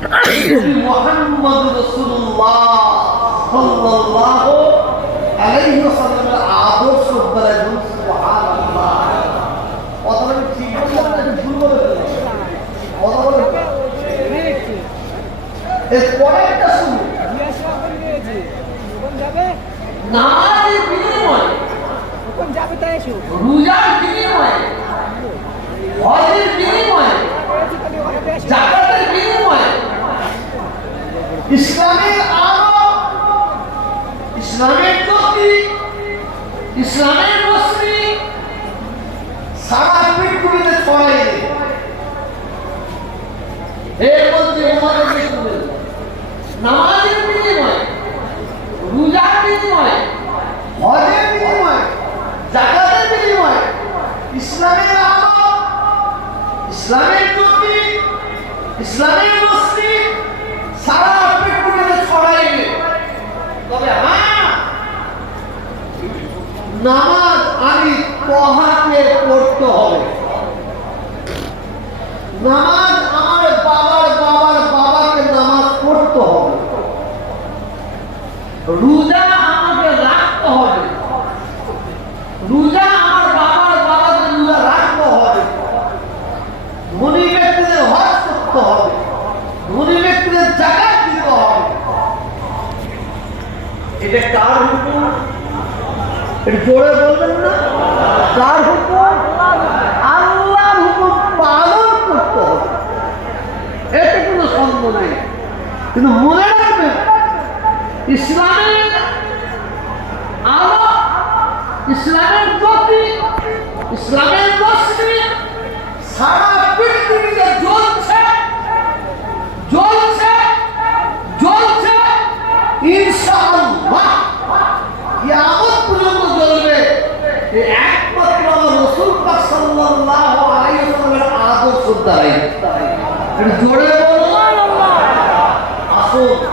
মুহাম্মদ রাসূলুল্লাহ সাল্লাল্লাহু আলাইহি ওয়াসাল্লামের আদর্শ দ্বারা সুবহানাল্লাহ। কথা ঠিক বলছেন না ভুল বলেছেন? কথা বলেন এর পরেরটা শুনুন। নামাজের বিনিময়ে রোজার বিনিময়ে হজের বিনিময়ে যাকাতের বিনিময়ে ইসলামের আলো, ইসলামের জ্যোতি, ইসলামের রশ্মি সারা পৃথিবীতে ছড়াই দেয়। এর মধ্যে নামাজের বিনিময়ে, রোজার বিনিময়ে, হজের বিনিময়ে, যাকাতের বিনিময়ে ইসলামের আলো, ইসলামের জ্যোতি, ইসলামের রশ্মি সারা পৃথিবীতে ছড়াইবে। তবে নামাজ আমি পহাতে পড়তে হবে। নামাজ আমার বাবার বাবার বাবাকে নামাজ পড়তে হবে। রোজা আমাকে রাখতে হবে। রোজা আমার বাবার বাবাকে রোজা রাখতে হবে। ধনী ব্যক্তিদের হজ করতে হবে। ধনী ব্যক্তিদের যাকাত দিতে হবে। এটা কার হুকুম? এটা জোরে বলবেন না? কার হুকুম? আল্লাহর হুকুম পালন করতে হবে, এতে কোনো সন্দেহ নেই। কিন্তু মনে রাখবেন, ইসলামের আলো, ইসলামের জ্যোতি, ইসলামের রশ্মি সারা পৃথিবীতে জ্বলছে, জ্বলছে, জ্বলছে। ইনশাআল্লাহ কিয়ামত পর্যন্ত জ্বলবে। একমাত্র রাসূল পাক সাল্লাল্লাহু আলাইহি ওয়াসাল্লামের আদর্শ দ্বারাই। জোরে বলুন আসুন।